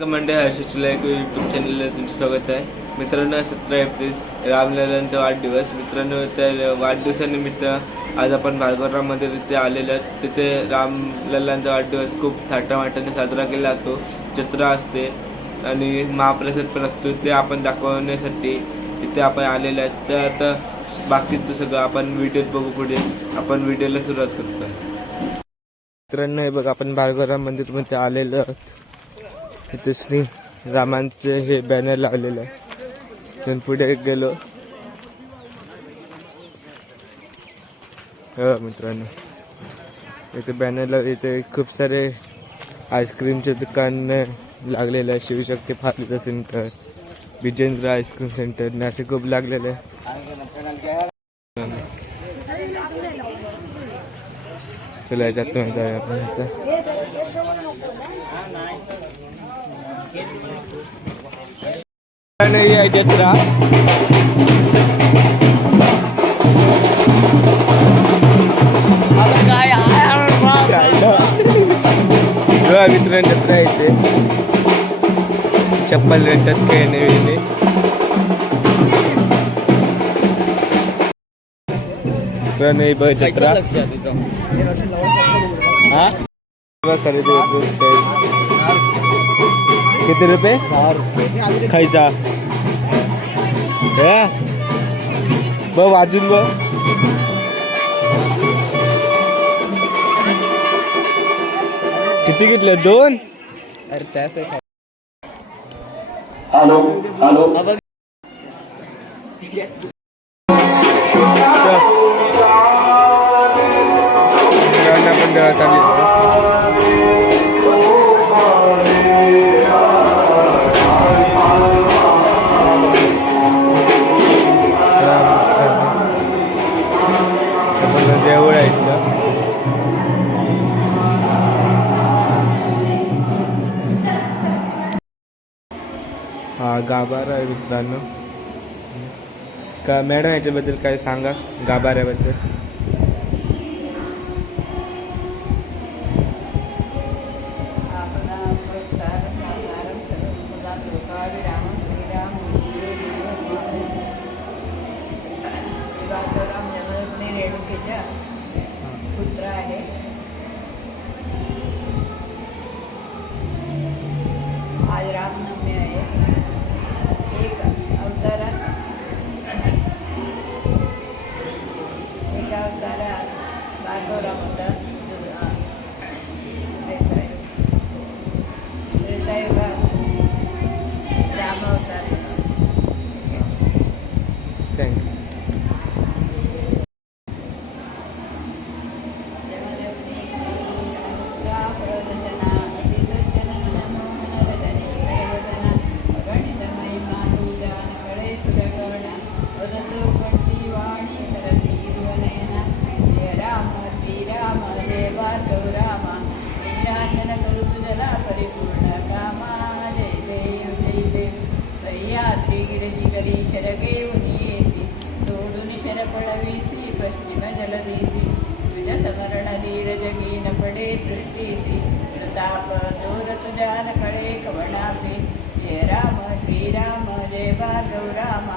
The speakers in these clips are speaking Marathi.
नमस्कार मंडळी एक यूट्यूब चॅनलला तुमचं स्वागत आहे. मित्रांनो सतरा एप्रिल रामललांचा वाढदिवस. मित्रांनो त्या वाढदिवसानिमित्त आज आपण भार्गवराम मंदिर इथे आलेलो आहोत. तिथे रामललांचा वाढदिवस खूप थाटामाटाने साजरा केला जातो. जत्रा असते आणि महाप्रसाद पण असतो. ते आपण दाखवण्यासाठी इथे आपण आलेलो आहेत. तर आता बाकीचं सगळं आपण व्हिडिओत बघू पुढे. आपण व्हिडिओला सुरुवात करतो मित्रांनो हे बघ आपण भार्गवराम मंदिरमध्ये आलेलो आहोत. इथे श्री रामांचे हे बॅनर लावलेलं आहे. तिथून पुढे गेलो. हो, मित्रांनो. इथे बॅनरला इथे खूप सारे आईस्क्रीमचे दुकान लागलेलं आहे. Shivshakti फार्लेचा centre Vijendra ice cream centre असे खूप लागलेले आहे. चला याच्यात आपण आता. नाही आहे जत्रा. मित्रांनो जत्रा येते चप्पल मित्रांनो बघ जत्रा. हा? बघ खरेदी. किती रुपये? खायचा. हे? बघ वाजून बघ. किती घेतले? दोन? अरे त्याच हॅलो हॅलो. पण देवात आली गाभारा आहे मित्रांनो. का मॅडम याच्याबद्दल काय सांगा? गाभाऱ्याबद्दल. पुत्र आहे. ಅಂಜನ ಕರುಪುಜಲ ಪರಿಪೂರ್ಣ ಕಾಮ ಜಯ ದೇವ ಜಯ ದೇವ ಸಹ್ಯಾದ್ರಿ ಗಿರಿಜಿಗರೀಶರ ಗೇವು ನೀತಿ ತೋಡು ನಿಶರ ಕೊಳವೀಸಿ ಪಶ್ಚಿಮ ಜಲದೀತಿ ಯುಜ ಸಮರಣ ನೀರಜ ಗೀನ ಪಡೆ ಸೃಷ್ಟಿಸಿ ಪ್ರತಾಪ ತೋರತು ಧ್ಯಾನ ಕಳೆ ಕವಣಾಪಿ ಜಯ ರಾಮ ಶ್ರೀರಾಮ ಜಯ ಭಾರ್ಗವ ರಾಮ.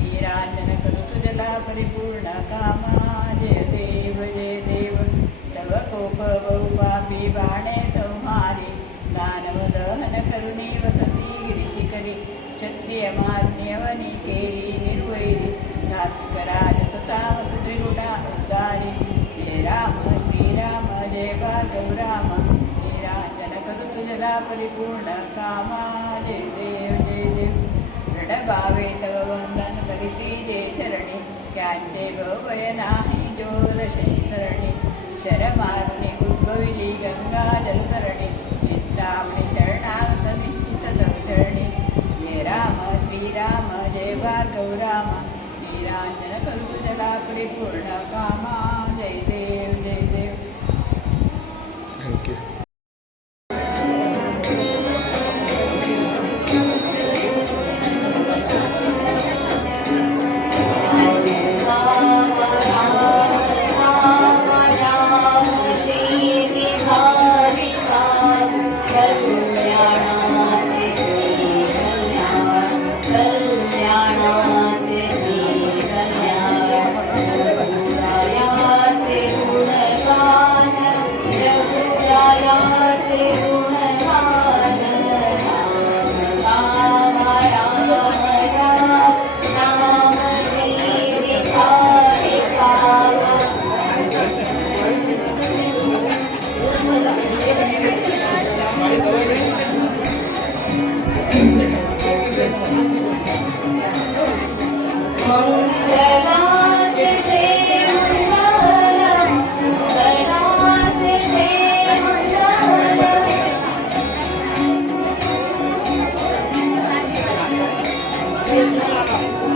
ನೀರಾಂಜನ ಕರುಪುಜಲ ಪರಿಪೂರ್ಣ ಕಾಮ ಕೇಳಿ ನಿರುವೈರಿ ನಾಸ್ತಿಕರ ಸುತಾವಸು ತ್ರಿಗುಣ ಉದ್ದಾರಿ. ಜಯ ರಾಮ ಶ್ರೀರಾಮ ಜಯ ಭಾರ್ಗವ ರಾಮ. ನಿರಾಂಜನ ಪರಿಪೂರ್ಣ ಕಾಮ. ಜಯ ದೇವ ಜಯ ದೇವ ದೃಢಭಾವೇ ತವ ವಂದನ ಪರಿತಿ ಜಯ ಚರಣಿ. ಖ್ಯಾಂತೆ ಭವಯನಾಹಿ ಜೋರ ಶಶಿಧರಣಿ. ಶರಮಾರುಣಿ, ಉದ್ಭವಿಲಿ ಗಂಗಾ ಜಲಧರಣಿ ಚಿಂತಾಮಣಿ देवा गौरामा भार्गव कल्पुतला श्रीरांजन करू परिपूर्ण कामा जय देव Bye-bye.